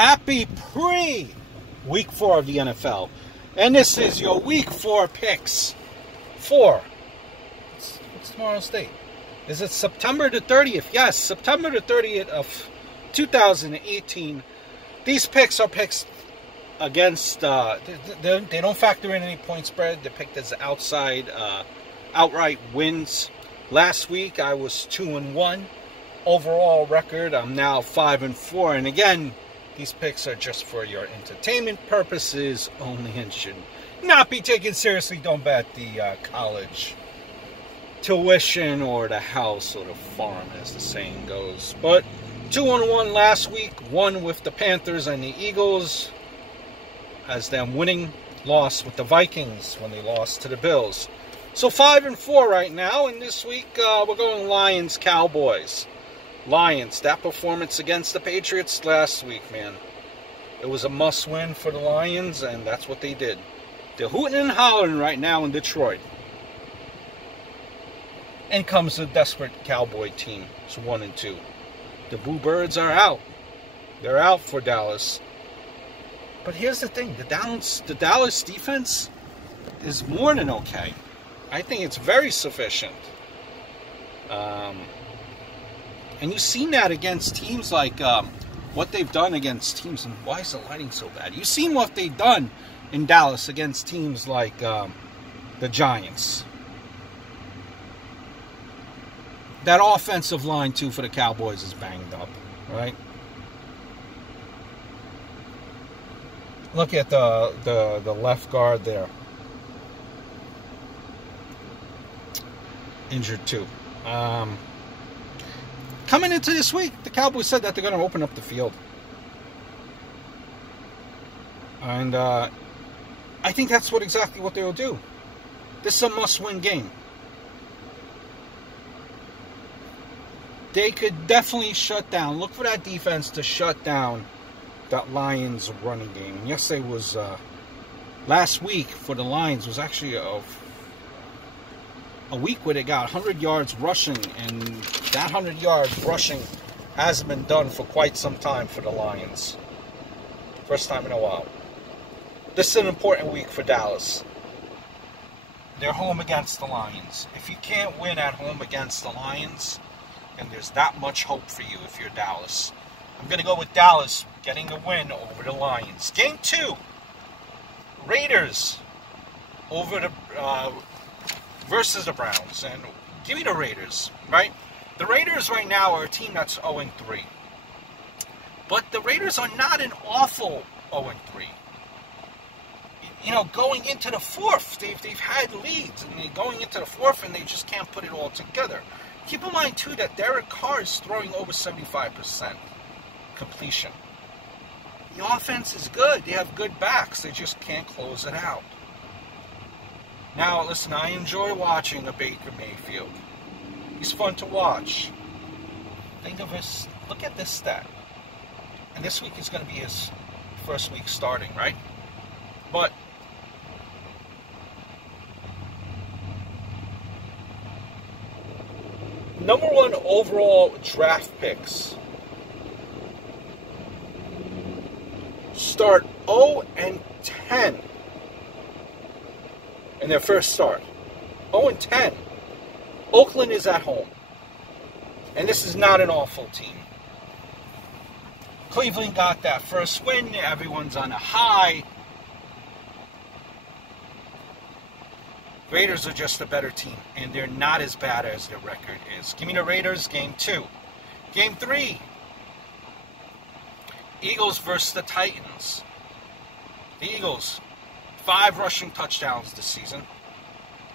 Happy week 4 of the NFL. And this is your week 4 picks for, what's tomorrow's date? Is it September the 30th? Yes, September the 30th of 2018. These picks are picks against, they don't factor in any point spread. They're picked as outright wins. Last week I was 2-1. Overall record, I'm now 5-4. And again, these picks are just for your entertainment purposes only and should not be taken seriously. Don't bet the college tuition or the house or the farm, as the saying goes. But 2-1 last week, one with the Panthers and the Eagles, as them winning, loss with the Vikings when they lost to the Bills. So 5-4 right now, and this week we're going Lions, Cowboys. Lions, that performance against the Patriots last week, man. It was a must-win for the Lions, and that's what they did. They're hooting and hollering right now in Detroit. And comes a desperate Cowboy team. It's 1-2. The Boo Birds are out. They're out for Dallas. But here's the thing. The Dallas defense is more than okay. I think it's very sufficient. And you've seen that against teams like what they've done against teams. And why is the lighting so bad? You've seen what they've done in Dallas against teams like the Giants. That offensive line, too, for the Cowboys is banged up, right? Look at the left guard there. Injured, too. Coming into this week, the Cowboys said that they're going to open up the field. And I think that's exactly what they'll do. This is a must-win game. They could definitely shut down. Look for that defense to shut down that Lions running game. Yesterday was, last week for the Lions was actually a week where they got 100 yards rushing, and that 100 yards rushing hasn't been done for quite some time for the Lions. First time in a while. This is an important week for Dallas. They're home against the Lions. If you can't win at home against the Lions, then there's not much hope for you if you're Dallas. I'm going to go with Dallas getting the win over the Lions. Game 2. Raiders over the versus the Browns. And give me the Raiders, right? The Raiders right now are a team that's 0-3. But the Raiders are not an awful 0-3. You know, going into the fourth, they've had leads. And they're going into the fourth, and they just can't put it all together. Keep in mind, too, that Derek Carr is throwing over 75% completion. The offense is good. They have good backs. They just can't close it out. Now, listen, I enjoy watching a Baker Mayfield. He's fun to watch. Think of his, look at this stat. And this week is going to be his first week starting, right? But number 1 overall draft picks start 0-10 in their first start. 0-10. Oakland is at home. And this is not an awful team. Cleveland got that first win. Everyone's on a high. Raiders are just a better team, and they're not as bad as their record is. Give me the Raiders, game 2. Game 3. Eagles versus the Titans. The Eagles, 5 rushing touchdowns this season.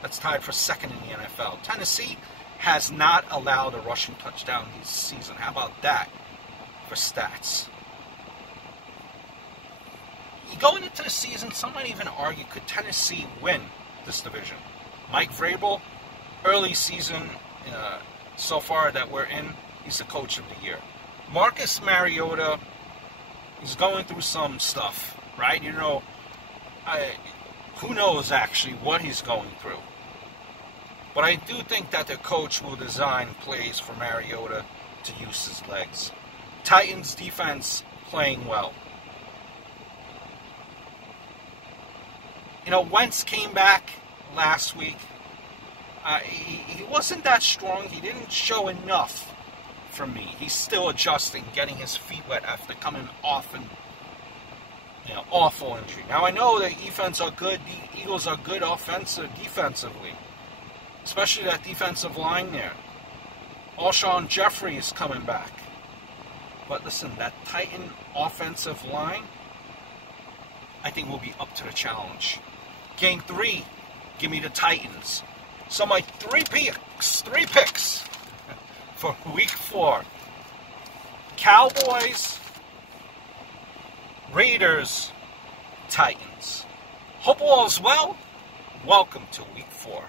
That's tied for second in the NFL. Tennessee has not allowed a rushing touchdown this season. How about that for stats? Going into the season, some might even argue, could Tennessee win this division? Mike Vrabel, early season so far that we're in, he's the coach of the year. Marcus Mariota is going through some stuff, right? You know, who knows actually what he's going through. But I do think that the coach will design plays for Mariota to use his legs. Titans defense playing well. Wentz came back last week. He wasn't that strong. He didn't show enough for me. He's still adjusting, getting his feet wet after coming off an awful injury. Now, I know the Eagles are good. The Eagles are good defensively, especially that defensive line there. Alshon Jeffrey is coming back. But listen, that Titan offensive line, I think will be up to the challenge. Game 3, give me the Titans. So my three picks for week 4. Cowboys, Raiders, Titans. Hope all is well. Welcome to week 4.